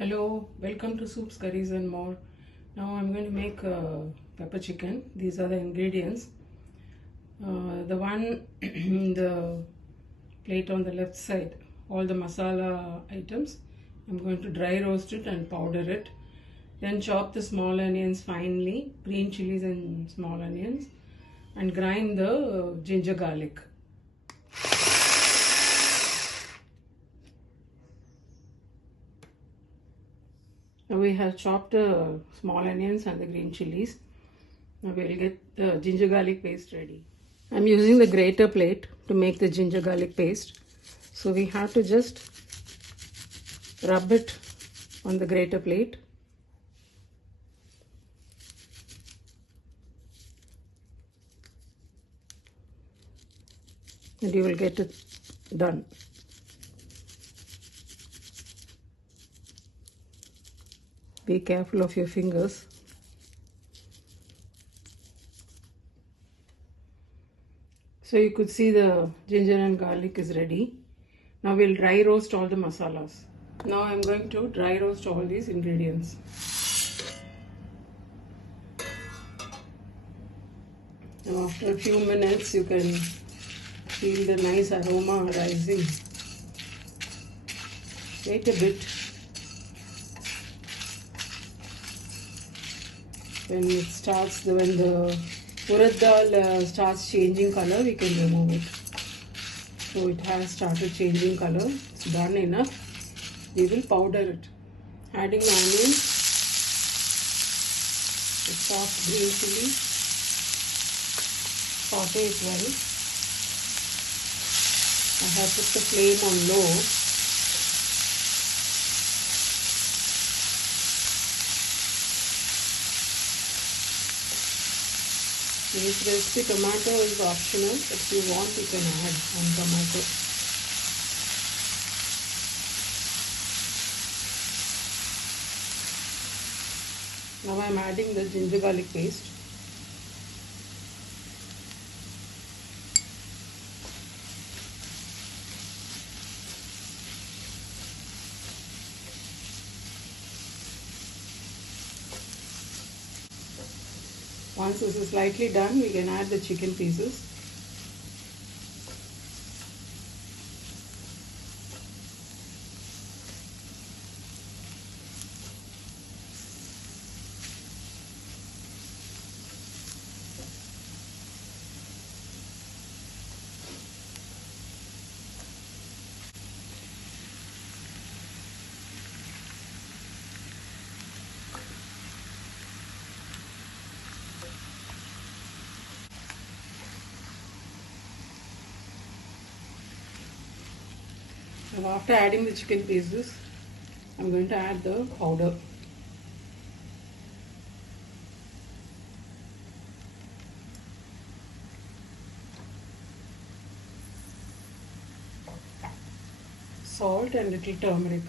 Hello, welcome to Soups, Curries and More. Now I'm going to make pepper chicken. These are the ingredients. The one in the plate on the left side, all the masala items. I'm going to dry roast it and powder it. Then chop the small onions finely, green chilies and small onions, and grind the ginger garlic. Now we have chopped the small onions and the green chilies. Now we'll get the ginger garlic paste ready. I'm using the grater plate to make the ginger garlic paste. So we have to just rub it on the grater plate. And you will get it done. Be careful of your fingers. So you could see the ginger and garlic is ready. Now we'll dry roast all the masalas. Now I'm going to dry roast all these ingredients. Now after a few minutes you can feel the nice aroma rising. Wait a bit. When the urad dal starts changing color, we can remove it. So it has started changing color. It's done enough. We will powder it. Adding the onion, the soft green chili, saute it well. I have put the flame on low. This recipe tomato is optional. If you want, you can add one tomato. Now I am adding the ginger garlic paste. Once this is slightly done, we can add the chicken pieces. Now after adding the chicken pieces, I'm going to add the powder. Salt and little turmeric.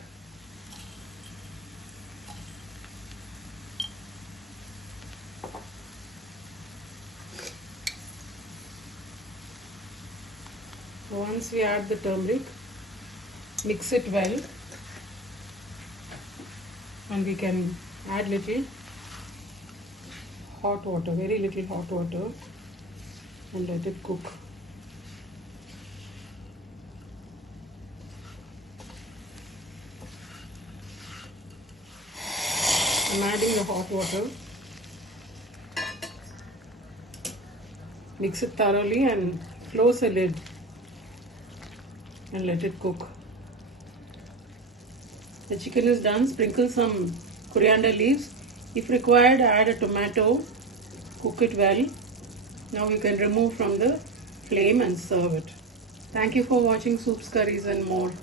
Once we add the turmeric, mix it well, and we can add little hot water, very little hot water, and let it cook. I'm adding the hot water. Mix it thoroughly and close the lid and let it cook. The chicken is done. Sprinkle some coriander leaves. If required, add a tomato. Cook it well. Now we can remove from the flame and serve it. Thank you for watching Soups, Curries and More.